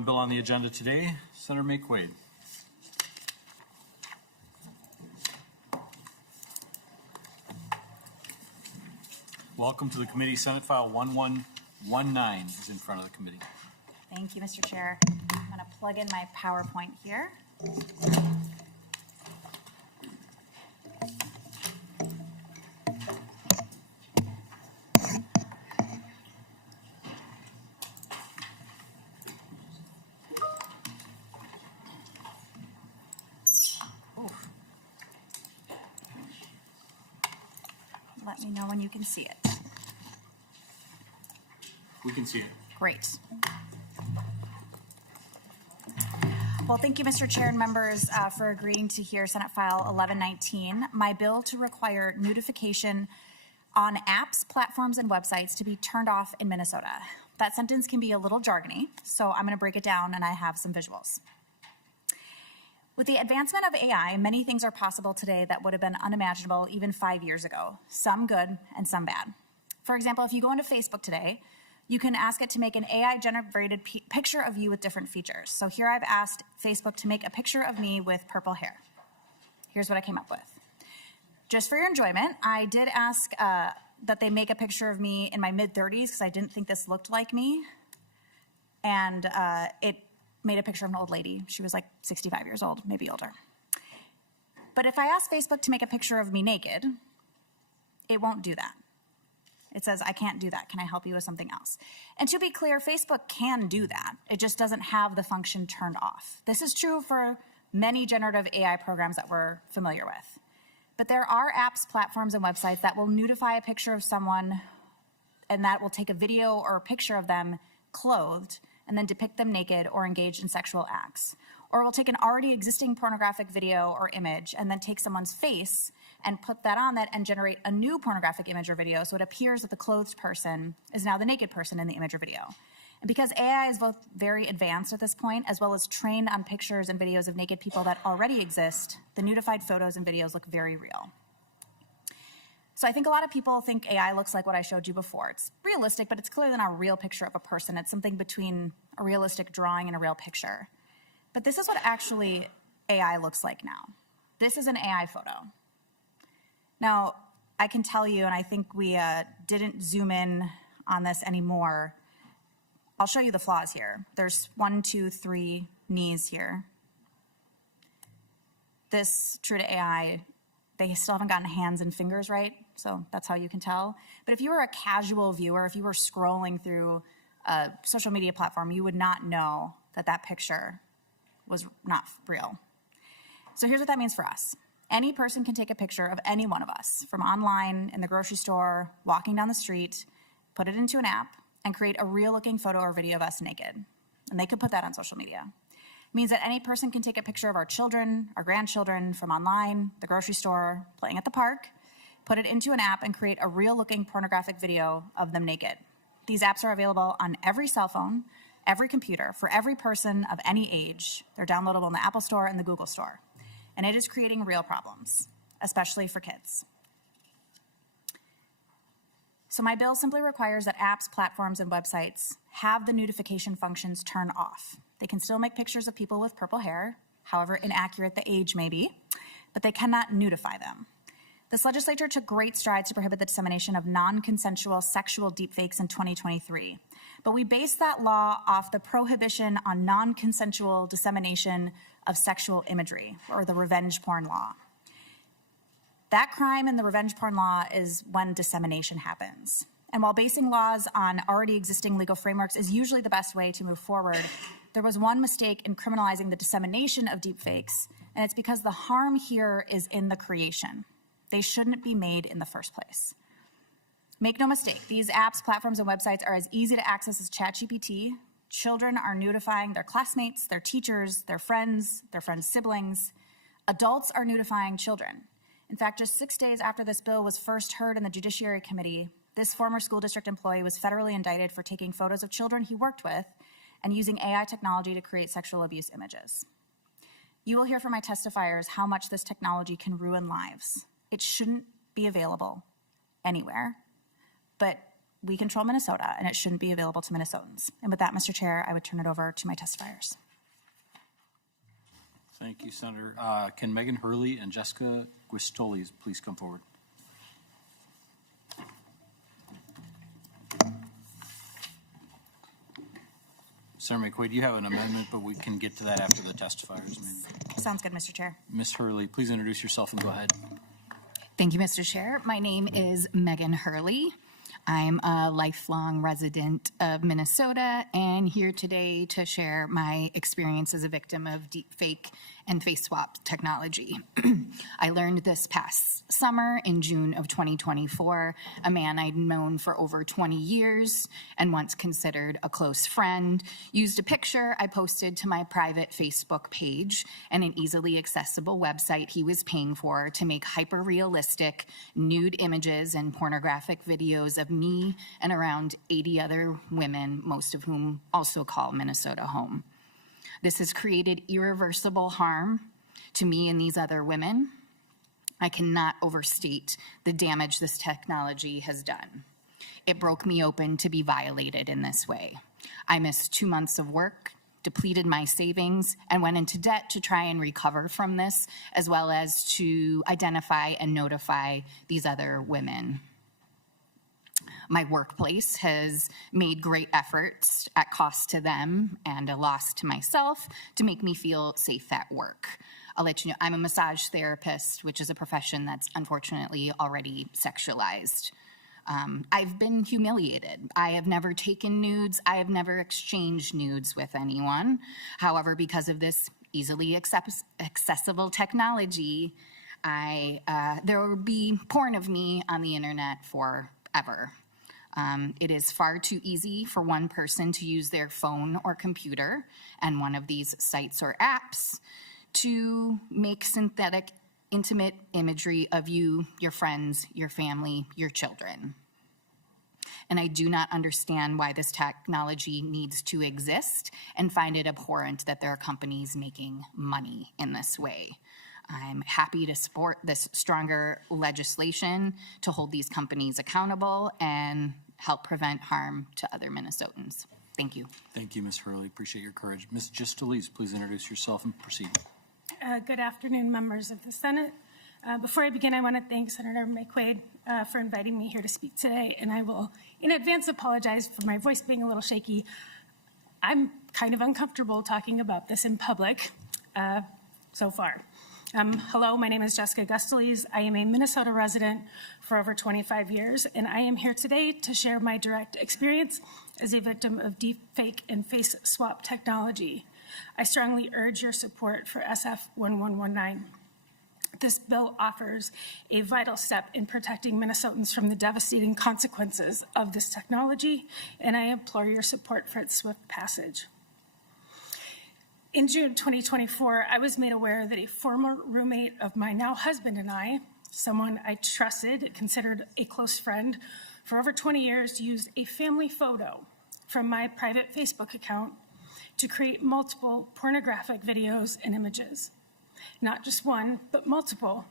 one bill on the agenda today, Senator Maye Quade. Welcome to the committee. Senate File 1119 is in front of the committee. Thank you, Mr. Chair. I'm going to plug in my PowerPoint here. Let me know when you can see it. We can see it. Great. Well, thank you, Mr. Chair and members, for agreeing to hear Senate File 1119, my bill to require nudification on apps, platforms, and websites to be turned off in Minnesota. That sentence can be a little jargony, so I'm going to break it down, and I have some visuals. With the advancement of AI, many things are possible today that would have been unimaginable even 5 years ago, some good and some bad. For example, if you go into Facebook today, you can ask it to make an AI-generated picture of you with different features. So here I've asked Facebook to make a picture of me with purple hair. Here's what I came up with. Just for your enjoyment, I did ask that they make a picture of me in my mid-30s because I didn't think this looked like me. And it made a picture of an old lady. She was like 65 years old, maybe older. But if I ask Facebook to make a picture of me naked, it won't do that. It says, I can't do that. Can I help you with something else? And to be clear, Facebook can do that. It just doesn't have the function turned off. This is true for many generative AI programs that we're familiar with. But there are apps, platforms, and websites that will nudify a picture of someone, and that will take a video or a picture of them clothed and then depict them naked or engaged in sexual acts. Or will take an already existing pornographic video or image and then take someone's face and put that on that and generate a new pornographic image or video so it appears that the clothed person is now the naked person in the image or video. And because AI is both very advanced at this point, as well as trained on pictures and videos of naked people that already exist, the nudified photos and videos look very real. So I think a lot of people think AI looks like what I showed you before. It's realistic, but it's clearly not a real picture of a person. It's something between a realistic drawing and a real picture. But this is what actually AI looks like now. This is an AI photo. Now, I can tell you, and I think we didn't zoom in on this anymore. I'll show you the flaws here. There's 1, 2, 3 knees here. This, true to AI, they still haven't gotten hands and fingers right, so that's how you can tell. But if you were a casual viewer, if you were scrolling through a social media platform, you would not know that that picture was not real. So here's what that means for us. Any person can take a picture of any one of us, from online, in the grocery store, walking down the street, put it into an app, and create a real-looking photo or video of us naked. And they could put that on social media. It means that any person can take a picture of our children, our grandchildren, from online, the grocery store, playing at the park, put it into an app, and create a real-looking pornographic video of them naked. These apps are available on every cell phone, every computer, for every person of any age. They're downloadable in the Apple Store and the Google Store. And it is creating real problems, especially for kids. So my bill simply requires that apps, platforms, and websites have the nudification functions turned off. They can still make pictures of people with purple hair, however inaccurate the age may be, but they cannot nudify them. This legislature took great strides to prohibit the dissemination of non-consensual sexual deepfakes in 2023. But we based that law off the prohibition on non-consensual dissemination of sexual imagery, or the revenge porn law. That crime in the revenge porn law is when dissemination happens. And while basing laws on already existing legal frameworks is usually the best way to move forward, there was one mistake in criminalizing the dissemination of deepfakes, and it's because the harm here is in the creation. They shouldn't be made in the first place. Make no mistake, these apps, platforms, and websites are as easy to access as ChatGPT. Children are nudifying their classmates, their teachers, their friends' siblings. Adults are nudifying children. In fact, just 6 days after this bill was first heard in the Judiciary Committee, this former school district employee was federally indicted for taking photos of children he worked with and using AI technology to create sexual abuse images. You will hear from my testifiers how much this technology can ruin lives. It shouldn't be available anywhere, but We control Minnesota, and it shouldn't be available to Minnesotans. And with that, Mr. Chair, I would turn it over to my testifiers. Thank you, Senator. Can Megan Hurley and Jessica Guistoli please come forward? Senator Maye Quade, you have an amendment, but we can get to that after the testifiers. Sounds good, Mr. Chair. Ms. Hurley, please introduce yourself and go ahead. Thank you, Mr. Chair. My name is Megan Hurley. I'm a lifelong resident of Minnesota and here today to share my experience as a victim of deepfake and face swap technology. I learned this past summer in June of 2024, a man I'd known for over 20 years and once considered a close friend, used a picture I posted to my private Facebook page and an easily accessible website he was paying for to make hyper-realistic nude images and pornographic videos of me and around 80 other women, most of whom also call Minnesota home. This has created irreversible harm to me and these other women. I cannot overstate the damage this technology has done. It broke me open to be violated in this way. I missed 2 months of work, depleted my savings, and went into debt to try and recover from this, as well as to identify and notify these other women. My workplace has made great efforts at cost to them and a loss to myself to make me feel safe at work. I'll let you know, I'm a massage therapist, which is a profession that's unfortunately already sexualized. I've been humiliated. I have never taken nudes. I have never exchanged nudes with anyone. However, because of this easily accessible technology, there will be porn of me on the internet forever. It is far too easy for one person to use their phone or computer and one of these sites or apps to make synthetic, intimate imagery of you, your friends, your family, your children. And I do not understand why this technology needs to exist and find it abhorrent that there are companies making money in this way. I'm happy to support this stronger legislation to hold these companies accountable and help prevent harm to other Minnesotans. Thank you. Thank you, Ms. Hurley. Appreciate your courage. Ms. Gistolese, please introduce yourself and proceed. Good afternoon, members of the Senate. Before I begin, I want to thank Senator Maye Quade for inviting me here to speak today, and I will in advance apologize for my voice being a little shaky. I'm kind of uncomfortable talking about this in public so far. Hello, my name is Jessica Gustolese. I am a Minnesota resident for over 25 years, and I am here today to share my direct experience as a victim of deepfake and face swap technology. I strongly urge your support for SF 1119. This bill offers a vital step in protecting Minnesotans from the devastating consequences of this technology, and I implore your support for its swift passage. In June 2024, I was made aware that a former roommate of my now husband and I, someone I trusted, considered a close friend for over 20 years, used a family photo from my private Facebook account to create multiple pornographic videos and images. Not just one, but multiple.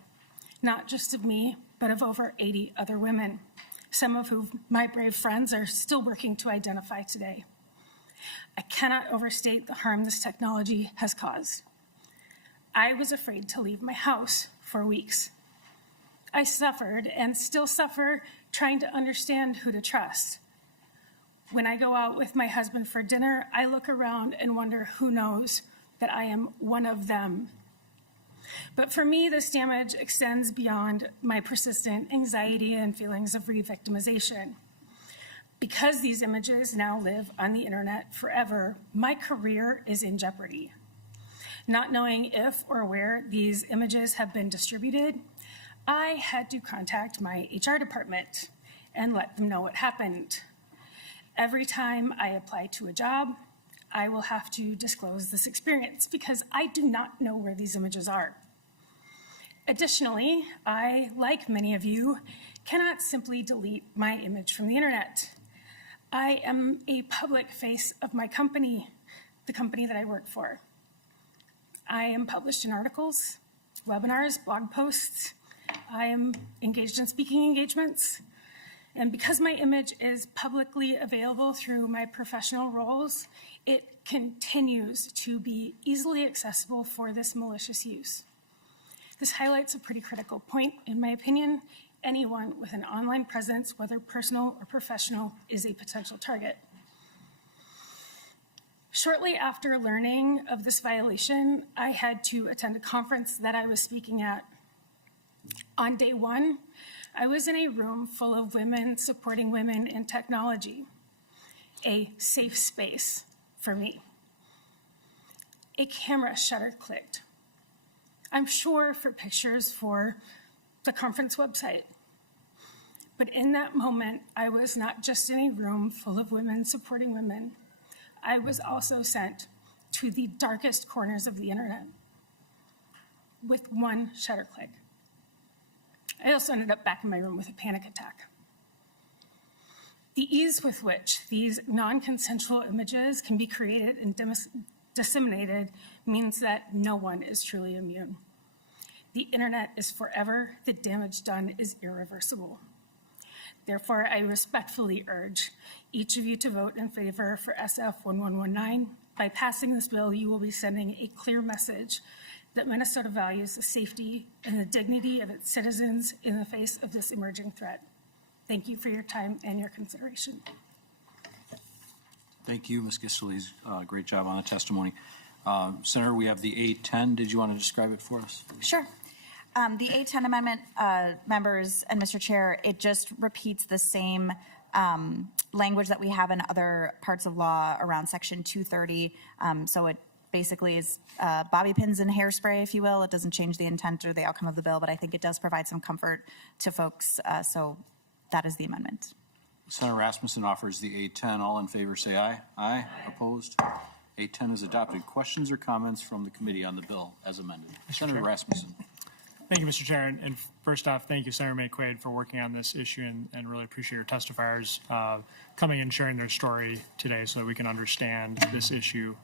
Not just of me, but of over 80 other women, some of whom my brave friends are still working to identify today. I cannot overstate the harm this technology has caused. I was afraid to leave my house for weeks. I suffered and still suffer trying to understand who to trust. When I go out with my husband for dinner, I look around and wonder who knows that I am one of them. But for me, this damage extends beyond my persistent anxiety and feelings of re-victimization. Because these images now live on the internet forever, my career is in jeopardy. Not knowing if or where these images have been distributed, I had to contact my HR department and let them know what happened. Every time I apply to a job, I will have to disclose this experience because I do not know where these images are. Additionally, I, like many of you, cannot simply delete my image from the internet. I am a public face of my company, the company that I work for. I am published in articles, webinars, blog posts. I am engaged in speaking engagements. And because my image is publicly available through my professional roles, it continues to be easily accessible for this malicious use. This highlights a pretty critical point, in my opinion. Anyone with an online presence, whether personal or professional, is a potential target. Shortly after learning of this violation, I had to attend a conference that I was speaking at. On day one, I was in a room full of women supporting women in technology, a safe space for me. A camera shutter clicked. I'm sure for pictures for the conference website. But in that moment, I was not just in a room full of women supporting women. I was also sent to the darkest corners of the internet with one shutter click. I also ended up back in my room with a panic attack. The ease with which these non-consensual images can be created and disseminated means that no one is truly immune. The internet is forever. The damage done is irreversible. Therefore, I respectfully urge each of you to vote in favor for SF 1119. By passing this bill, you will be sending a clear message that Minnesota values the safety and the dignity of its citizens in the face of this emerging threat. Thank you for your time and your consideration. Thank you, Ms. Gisseles. Great job on the testimony. Senator, we have the A10. Did you want to describe it for us? Sure. The A10 amendment, members and Mr. Chair, it just repeats the same language that we have in other parts of law around Section 230. So it basically is bobby pins and hairspray, if you will. It doesn't change the intent or the outcome of the bill, but I think it does provide some comfort to folks. So that is the amendment. Senator Rasmussen offers the A10. All in favor say aye. Aye. Opposed? A10 is adopted. Questions or comments from the committee on the bill as amended? Senator Rasmussen. Thank you, Mr. Chair. And first off, thank you, Senator Maye Quade, for working on this issue and really appreciate your testifiers coming and sharing their story today so that we can understand this issue.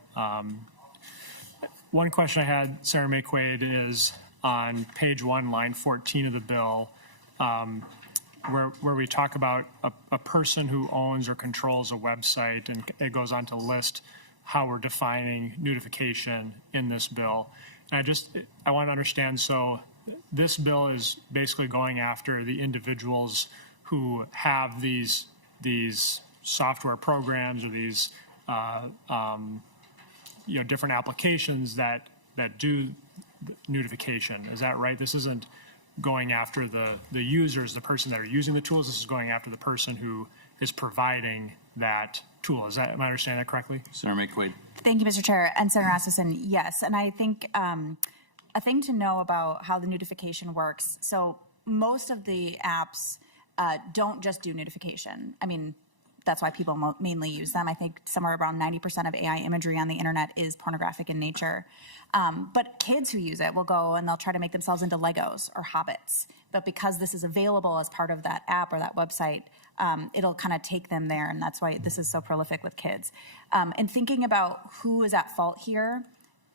One question I had, Senator Maye Quade, is on page 1, line 14 of the bill, where we talk about a person who owns or controls a website, and it goes on to list how we're defining nudification in this bill. And I want to understand, so this bill is basically going after the individuals who have these software programs or these different applications that do nudification. Is that right? This isn't going after the users, the person that are using the tools. This is going after the person who is providing that tool. Am I understanding that correctly? Senator Maye Quade. Thank you, Mr. Chair. And Senator Rasmussen, yes. And I think a thing to know about how the nudification works, so most of the apps don't just do nudification. I mean, that's why people mainly use them. I think somewhere around 90% of AI imagery on the internet is pornographic in nature. But kids who use it will go and they'll try to make themselves into Legos or Hobbits. But because this is available as part of that app or that website, it'll kind of take them there, and that's why this is so prolific with kids. And thinking about who is at fault here,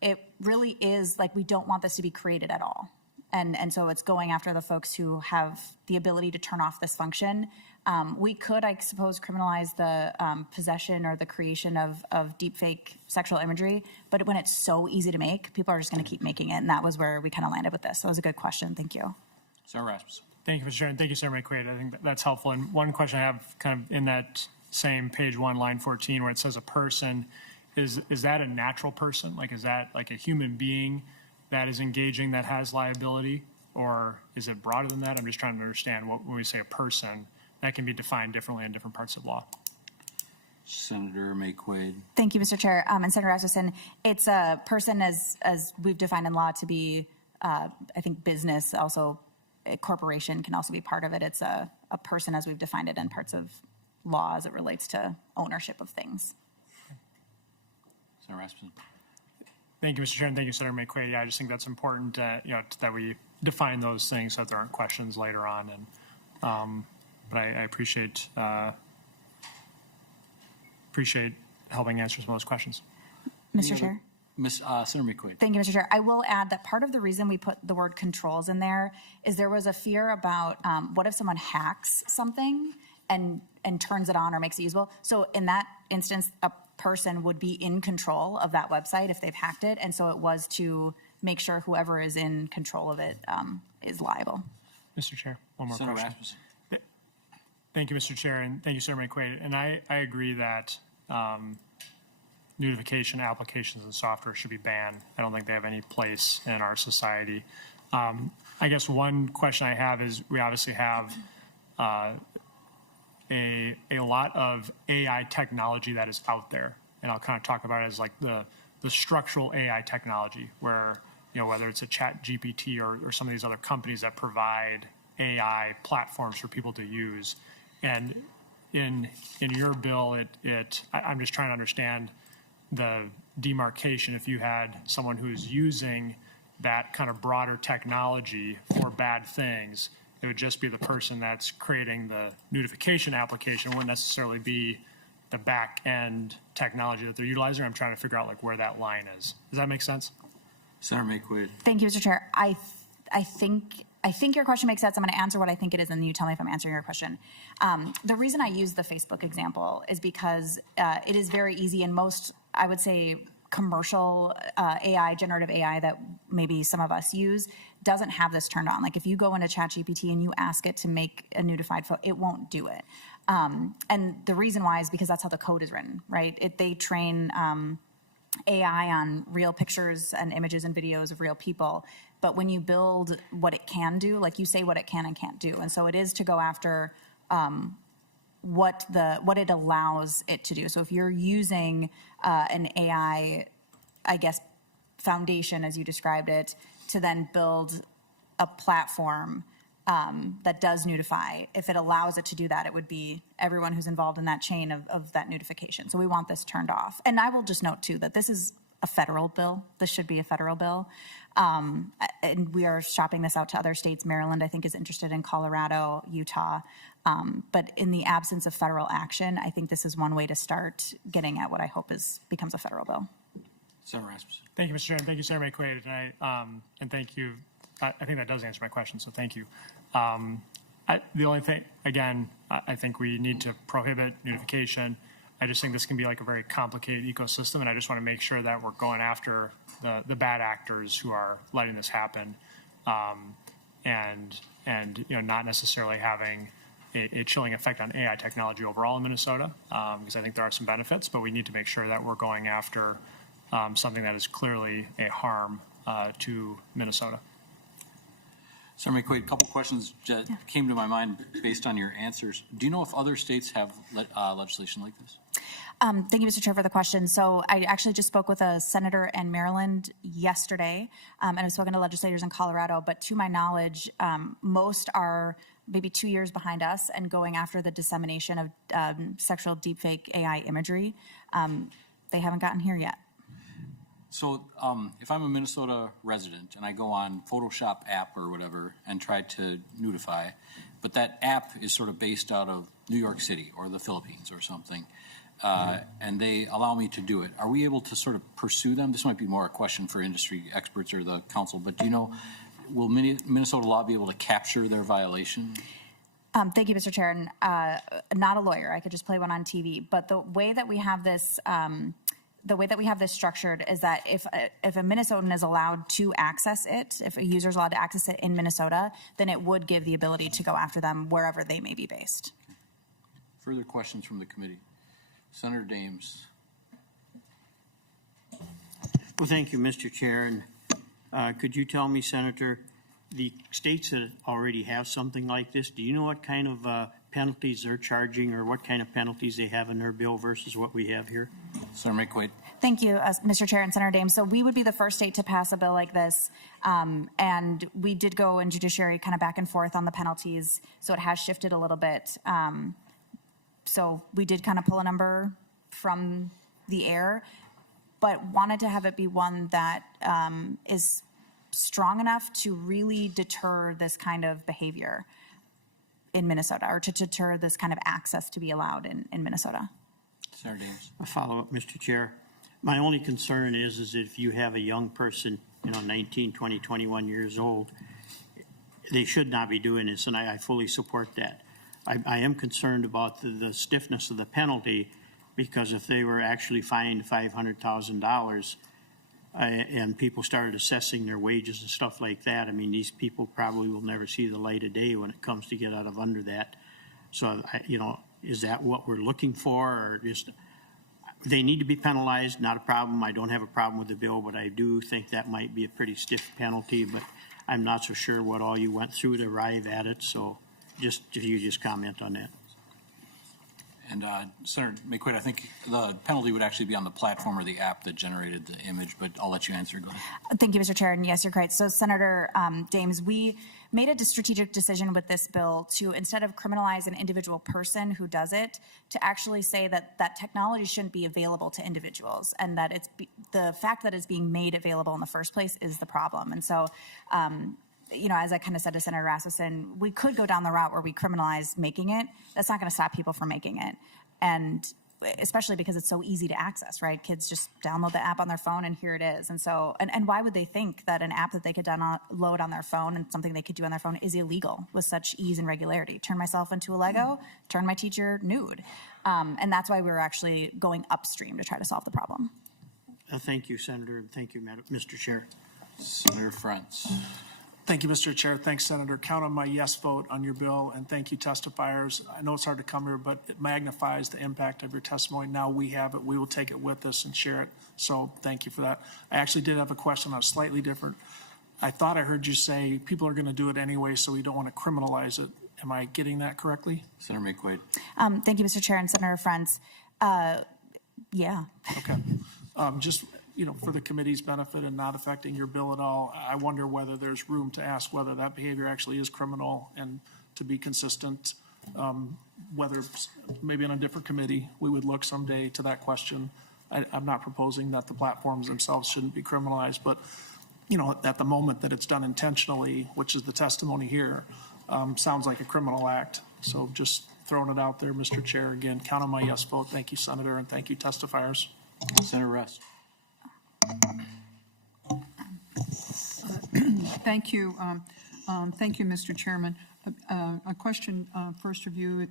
it really is like we don't want this to be created at all. And so it's going after the folks who have the ability to turn off this function. We could, I suppose, criminalize the possession or the creation of deepfake sexual imagery, but when it's so easy to make, people are just going to keep making it, and that was where we kind of landed with this. So it was a good question. Thank you. Senator Rasmussen. Thank you, Mr. Chair, and thank you, Senator Maye Quade. I think that's helpful. And one question I have kind of in that same page 1, line 14, where it says a person, is that a natural person? Like, is that like a human being that is engaging that has liability, or is it broader than that? I'm just trying to understand when we say a person, that can be defined differently in different parts of law. Senator Maye Quade. Thank you, Mr. Chair. And Senator Rasmussen, it's a person as we've defined in law to be, I think, business, also a corporation can also be part of it. It's a person as we've defined it in parts of law as it relates to ownership of things. Senator Rasmussen. Thank you, Mr. Chair, and thank you, Senator Maye Quade. Yeah, I just think that's important, that we define those things so that there aren't questions later on. And but I appreciate helping answer some of those questions. Mr. Chair. Senator Maye Quade. Thank you, Mr. Chair. I will add that part of the reason we put the word controls in there is there was a fear about what if someone hacks something and turns it on or makes it usable. So in that instance, a person would be in control of that website if they've hacked it. And so it was to make sure whoever is in control of it is liable. Mr. Chair, one more Senator question. Rasmussen. Thank you, Mr. Chair, and thank you, Senator Maye Quade. And I agree that nudification applications and software should be banned. I don't think they have any place in our society. I guess one question I have is we obviously have a lot of AI technology that is out there, and I'll kind of talk about it as like the structural AI technology, where whether it's a Chat GPT or some of these other companies that provide AI platforms for people to use. And in your bill, I'm just trying to understand the demarcation. If you had someone who's using that kind of broader technology for bad things, it would just be the person that's creating the nudification application. It wouldn't necessarily be the back end technology that they're utilizing. I'm trying to figure out like where that line is. Does that make sense? Senator Maye Quade. Thank you, Mr. Chair. I think your question makes sense. I'm going to answer what I think it is, and you tell me if I'm answering your question. The reason I use the Facebook example is because it is very easy, and most, I would say, commercial AI, generative AI that maybe some of us use, doesn't have this turned on. Like if you go into ChatGPT and you ask it to make a nudified photo, it won't do it. And the reason why is because that's how the code is written, right? They train AI on real pictures and images and videos of real people. But when you build what it can do, like you say what it can and can't do. And so it is to go after what it allows it to do. So if you're using an AI, I guess, foundation, as you described it, to then build a platform that does nudify, if it allows it to do that, it would be everyone who's involved in that chain of that nudification. So we want this turned off. And I will just note, too, that this is a federal bill. This should be a federal bill. And we are shopping this out to other states. Maryland, I think, is interested in Colorado, Utah. But in the absence of federal action, I think this is one way to start getting at what I hope becomes a federal bill. Senator Rasmussen. Thank you, Mr. Chairman. Thank you, Senator Maye Quade. And thank you. I think that does answer my question, so thank you. The only thing, again, I think we need to prohibit nudification. I just think this can be like a very complicated ecosystem, and I just want to make sure that we're going after the bad actors who are letting this happen, and not necessarily having a chilling effect on AI technology overall in Minnesota, because I think there are some benefits, but we need to make sure that we're going after something that is clearly a harm to Minnesota. Senator Maye Quade, a couple questions that came to my mind based on your answers. Do you know if other states have legislation like this? Thank you, Mr. Chair, for the question. So I actually just spoke with a senator in Maryland yesterday, and I've spoken to legislators in Colorado. But to my knowledge, most are maybe 2 years behind us and going after the dissemination of sexual deepfake AI imagery. They haven't gotten here yet. So if I'm a Minnesota resident and I go on Photoshop app or whatever and try to nudify, but that app is sort of based out of New York City or the Philippines or something, and they allow me to do it, are we able to sort of pursue them? This might be more a question for industry experts or the council, but do you know, will Minnesota law be able to capture their violation? Thank you, Mr. Chair. And not a lawyer. I could just play one on TV. But the way that we have this structured is that if a Minnesotan is allowed to access it, if a user is allowed to access it in Minnesota, then it would give the ability to go after them wherever they may be based. Further questions from the committee? Senator Dames. Well, thank you, Mr. Chair. And could you tell me, Senator, the states that already have something like this, do you know what kind of penalties they're charging or what kind of penalties they have in their bill versus what we have here? Senator Maye Quade. Thank you, Mr. Chair and Senator Dames. So we would be the first state to pass a bill like this. And we did go in judiciary kind of back and forth on the penalties. So it has shifted a little bit. So we did kind of pull a number from the air, but wanted to have it be one that is strong enough to really deter this kind of behavior in Minnesota, or to deter this kind of access to be allowed in Minnesota. Senator Dames. A follow-up, Mr. Chair. My only concern is if you have a young person, 19, 20, 21 years old, they should not be doing this, and I fully support that. I am concerned about the stiffness of the penalty, because if they were actually fined $500,000 and people started assessing their wages and stuff like that, I mean, these people probably will never see the light of day when it comes to get out of under that. So, is that what we're looking for, or just, they need to be penalized, not a problem. I don't have a problem with the bill, but I do think that might be a pretty stiff penalty, but I'm not so sure what all you went through to arrive at it, so just, if you just comment on that. And Senator Maye Quade, I think the penalty would actually be on the platform or the app that generated the image, but I'll let you answer. Go ahead. Thank you, Mr. Chair, and yes, you're correct. So Senator Dames, we made a strategic decision with this bill to, instead of criminalize an individual person who does it, to actually say that that technology shouldn't be available to individuals, and that it's the fact that it's being made available in the first place is the problem. And so, as I kind of said to Senator Rasmussen, we could go down the route where we criminalize making it. That's not going to stop people from making it. And especially because it's so easy to access, right? Kids just download the app on their phone and here it is. And so, and why would they think that an app that they could download on their phone and something they could do on their phone is illegal with such ease and regularity? Turn myself into a Lego, turn my teacher nude. And that's why we were actually going upstream to try to solve the problem. Thank you, Senator, and thank you, Mr. Chair. Senator Frantz. Thank you, Mr. Chair. Thanks, Senator. Count on my yes vote on your bill, and thank you, testifiers. I know it's hard to come here, but it magnifies the impact of your testimony. Now we have it. We will take it with us and share it. So thank you for that. I actually did have a question on a slightly different. I thought I heard you say people are going to do it anyway, so we don't want to criminalize it. Am I getting that correctly? Senator Maye Quade. Thank you, Mr. Chair, and Senator Frantz. Yeah. Okay. Just, for the committee's benefit and not affecting your bill at all, I wonder whether there's room to ask whether that behavior actually is criminal, and to be consistent, whether maybe in a different committee, we would look someday to that question. I'm not proposing that the platforms themselves shouldn't be criminalized, but, at the moment that it's done intentionally, which is the testimony here, sounds like a criminal act. So just throwing it out there, Mr. Chair. Again, count on my yes vote. Thank you, Senator, and thank you, testifiers. Senator Rest. Thank you. Thank you, Mr. Chairman. A question first of you.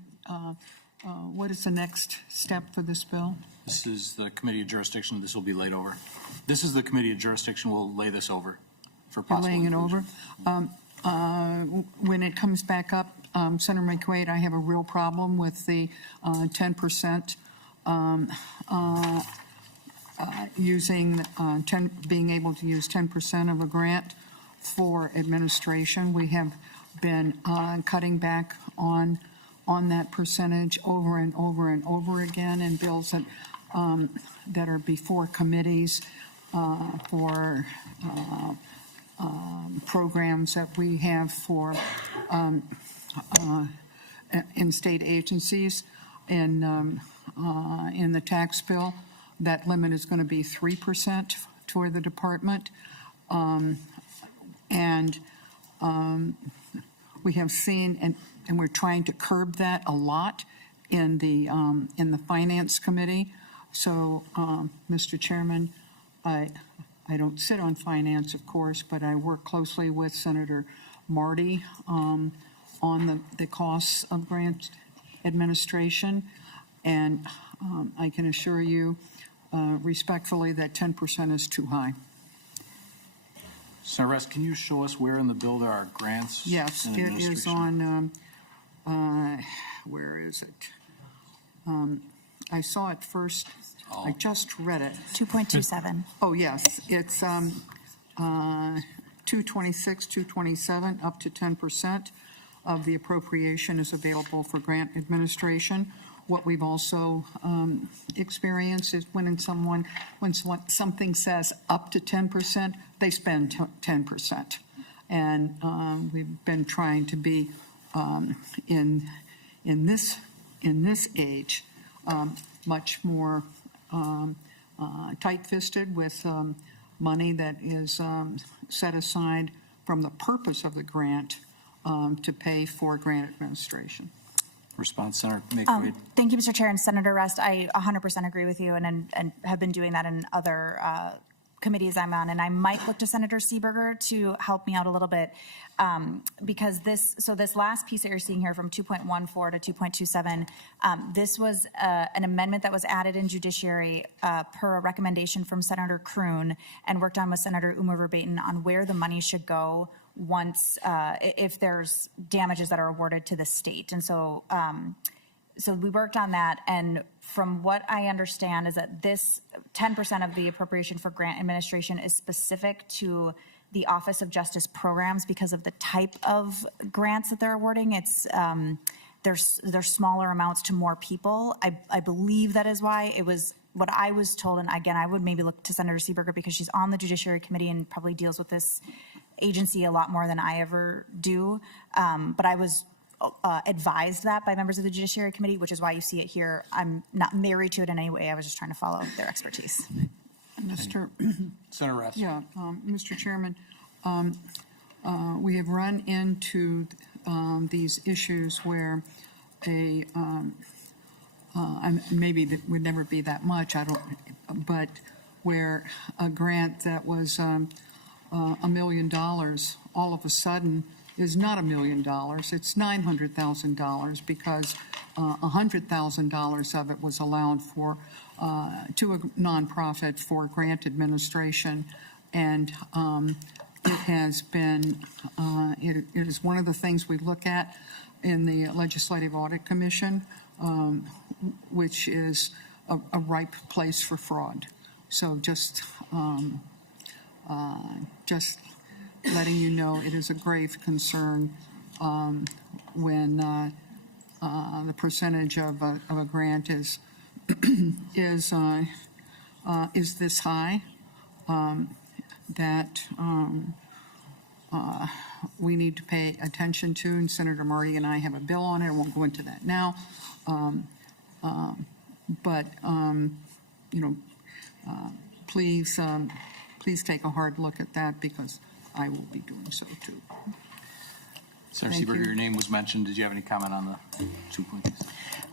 What is the next step for this bill? This is the committee of jurisdiction. This will be laid over. This is the committee of jurisdiction. We'll lay this over for possible You're laying it inclusion. over? When it comes back up, Senator Maye Quade, I have a real problem with the 10%. Being able to use 10% of a grant for administration. We have been cutting back on that percentage over and over and over again in bills that are before committees for programs that we have for in state agencies. In the tax bill, that limit is going to be 3% toward the department. We have seen, and we're trying to curb that a lot in the Finance Committee. So, Mr. Chairman, I don't sit on finance, of course, but I work closely with Senator Marty on the costs of grant administration, and I can assure you respectfully that 10% is too high. Senator Rest, can you show us where in the bill there are grants? Yes, and it is administration? on, where is it? I saw it first. I just read it. 2.27. Oh, yes, it's 226, 227, up to 10% of the appropriation is available for grant administration. What we've also experienced is when something says up to 10%, they spend 10%. And we've been trying to be in this age much more tight-fisted with money that is set aside from the purpose of the grant to pay for grant administration. Response, Senator Maye Quade. Thank you, Mr. Chair, and Senator Rest. I 100% agree with you, and have been doing that in other committees I'm on, and I might look to Senator Seeberger to help me out a little bit, because this last piece that you're seeing here from 2.14 to 2.27, this was an amendment that was added in Judiciary per a recommendation from Senator Kroon and worked on with Senator Uma Verbaeten on where the money should go once, if there's damages that are awarded to the state. And so we worked on that, and from what I understand is that this 10% of the appropriation for grant administration is specific to the Office of Justice Programs because of the type of grants that they're awarding. It's there's smaller amounts to more people. I believe that is why it was what I was told. And again, I would maybe look to Senator Seeberger because she's on the Judiciary Committee and probably deals with this agency a lot more than I ever do. But I was advised that by members of the Judiciary Committee, which is why you see it here. I'm not married to it in any way. I was just trying to follow their expertise. Mr. Senator Russ. Yeah, Mr. Chairman, we have run into these issues where maybe that would never be that much, but where a grant that was $1 million all of a sudden is not $1 million, it's $900,000 because $100,000 of it was allowed for to a nonprofit for grant administration, and it has been it is one of the things we look at in the Legislative Audit Commission, which is a ripe place for fraud. So just letting you know, it is a grave concern when the percentage of a grant is this high, that we need to pay attention to. And Senator Marty and I have a bill on it. I won't go into that now, but please take a hard look at that because I will be doing so too. Senator Thank Seeberger, you. your name was mentioned. Did you have any comment on the 2 points?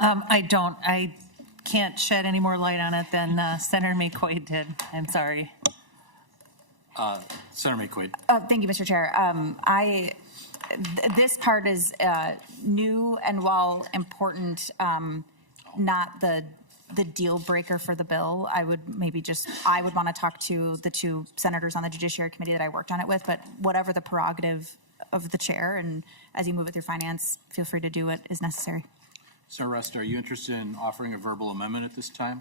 I don't. I can't shed any more light on it than Senator Maye Quade did. I'm sorry. Senator Maye Quade. Thank you, Mr. Chair. This part is new, and while important, not the deal breaker for the bill. I would want to talk to the two senators on the Judiciary Committee that I worked on it with, but whatever the prerogative of the chair, and as you move it through finance, feel free to do what is necessary. Senator Rust, are you interested in offering a verbal amendment at this time?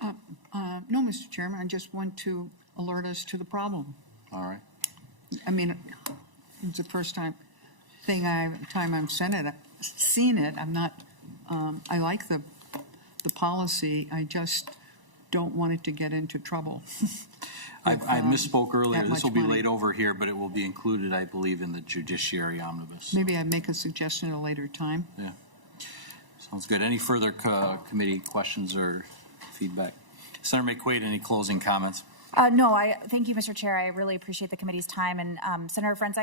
No, Mr. Chairman, I just want to alert us to the problem. All right. I mean, it's the first time I've seen it. I'm not. I like the policy. I just don't want it to get into trouble. I misspoke earlier. that This will much be money. laid over here, but it will be included, I believe, in the Judiciary Omnibus. Maybe I'd make a suggestion at a later time. Yeah. Sounds good. Any further committee questions or feedback? Senator Maye Quade, any closing comments? No, thank you, Mr. Chair. I really appreciate the committee's time. And Senator Friends,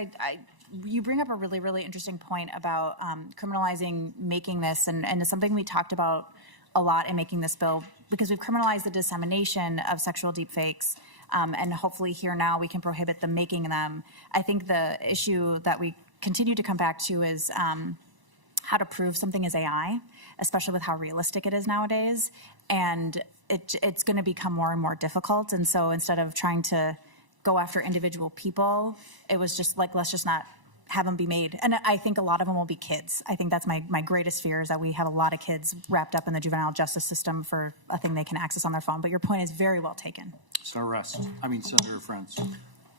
you bring up a really, really interesting point about criminalizing making this, and it's something we talked about a lot in making this bill, because we've criminalized the dissemination of sexual deepfakes, and hopefully here now we can prohibit the making them. I think the issue that we continue to come back to is how to prove something is AI, especially with how realistic it is nowadays. And it's going to become more and more difficult. And so instead of trying to go after individual people, it was just like, let's just not have them be made. And I think a lot of them will be kids. I think that's my greatest fear, is that we have a lot of kids wrapped up in the juvenile justice system for a thing they can access on their phone. But your point is very well taken. Senator Friends.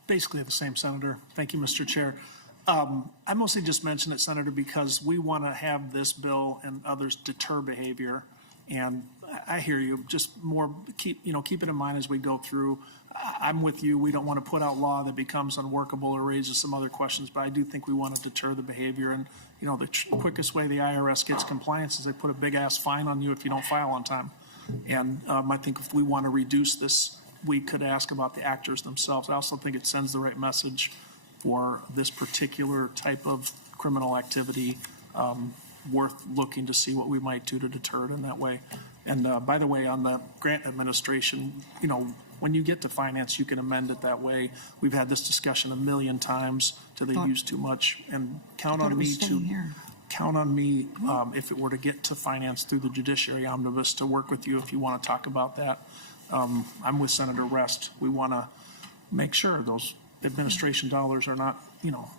Basically the same, Senator. Thank you, Mr. Chair. I mostly just mentioned it, Senator, because we want to have this bill and others deter behavior. And I hear you. Just more keep it in mind as we go through. I'm with you. We don't want to put out law that becomes unworkable or raises some other questions, but I do think we want to deter the behavior. And the quickest way the IRS gets compliance is they put a big ass fine on you if you don't file on time. And I think if we want to reduce this, we could ask about the actors themselves. I also think it sends the right message for this particular type of criminal activity, worth looking to see what we might do to deter it in that way. And by the way, on the grant administration, when you get to finance, you can amend it that way. We've had this discussion a million times. Do they use too much? And count thought on it was me staying to here. count on me if it were to get to finance through the judiciary omnibus to work with you if you want to talk about that. I'm with Senator Rest. We want to make sure those administration dollars are not,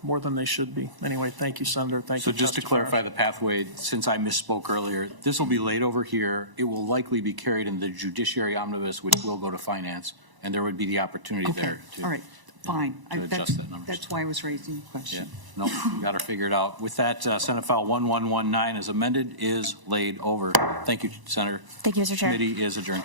more than they should be. Anyway, thank you, Senator. Thank you. So just to Testifier. clarify the pathway, since I misspoke earlier, this will be laid over here. It will likely be carried in the judiciary omnibus, which will go to finance, and there would be the opportunity Okay, there to. all right, fine. to adjust that number. That's why I was raising the Yeah, question. no, you got to figure it out. With that, Senate File 1119 as amended is laid over. Thank you, Senator. Thank you, Mr. Chair. Committee is adjourned.